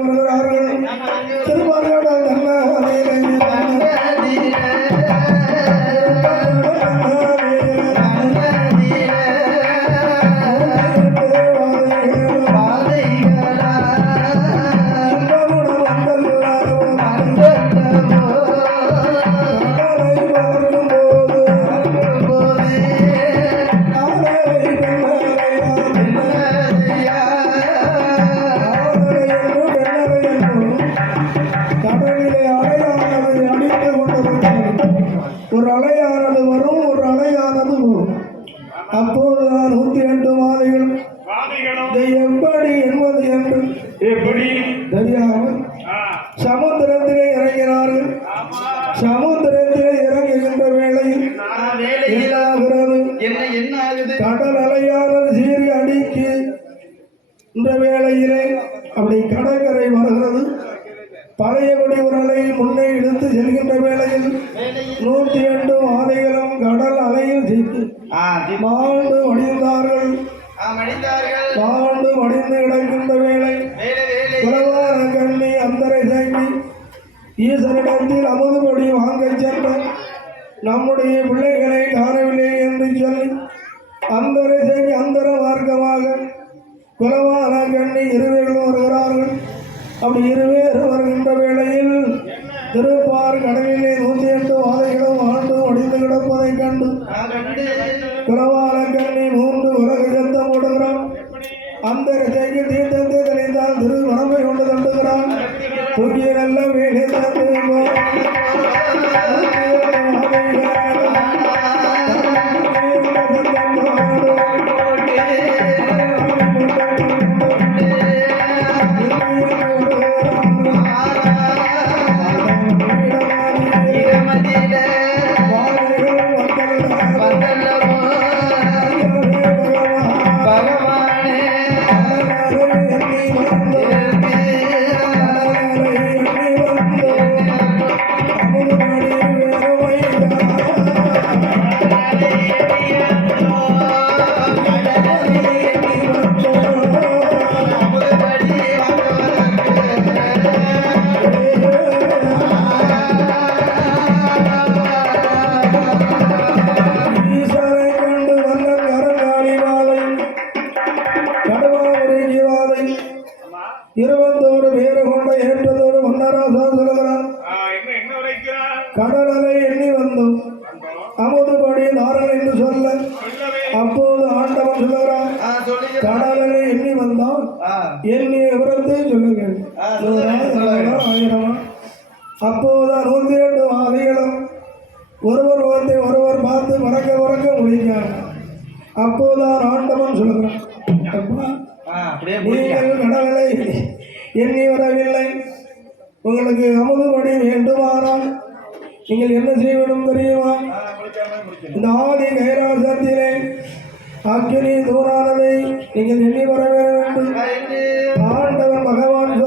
வருகிறார்கள். திருமார்கடல் ஒரு அலையானது வரும், ஒரு அலையானது போகும். அப்போதுதான் 102 மாதைகள் எப்படி என்பது என்று தெரியாமல் சமுத்திரத்திலே இறங்கினார்கள். சமுத்திரத்திலே இறங்குகின்ற வேளையில் கடல் அலையானது சீறி அடிக்கு இந்த வேளையிலே அப்படி கடற்கரை வருகிறது. பழையபடி ஒரு அலை முன்னே இழுத்து செல்கின்ற வேளையில் 102 மாதைகளும் கடல் அலையில் மாண்டு மடிந்தார்கள். மாண்டு மடிந்து கிடக்கின்ற வேளை குலவார கண்ணி அந்தரை சாங்கி ஈசனிடத்தில் அமுதுபடி வாங்கச் சென்ற நம்முடைய பிள்ளைகளை காணவில்லை என்று சொல்லி அந்தரை சாங்கி அந்தர மார்க்கமாக குலவார கண்ணி இருவேர்களும் வருகிறார்கள். அப்படி இருவேறு வருகின்ற வேளையில் திருப்பார் கடலிலே 108 வாதைகளும் ஆண்டு ஒடிந்து கிடப்பதை கண்டு குலவார கண்ணி 3 உலக சத்தம் போடுகிறான். அந்த ரசைக்கு தீர்த்தத்தை தெளிந்தால் திரு வரம்பை கொண்டு தண்டுகிறான். தூக்கிய நல்ல வேலை தந்து கடலை எண்ணி வந்தோம் அமுதுபடி தாரன் என்று சொல்ல அப்போது ஆண்டவன் சொல்லுகிறான், கடலை எண்ணி வந்தால் எண்ணிய விவரத்தை சொல்லுங்கள். 1000 அப்போதுதான் 102 வாதிகளும் ஒருவர் முகத்தை ஒருவர் பார்த்து மறக்க மறக்க முடிக்கிறாங்க. அப்போதுதான் ஆண்டவன் சொல்லுகிறான், நீங்கள் கடலை எண்ணி வரவில்லை, உங்களுக்கு அமுதுபடி வேண்டுமானால் நீங்கள் என்ன செய்ய வேண்டும் தெரியுமா? இந்த ஆதி கைலாசத்திலே அக்கினி தூரானதை நீங்கள் எண்ணி வர வேண்டும். ஆண்டவன் பகவான்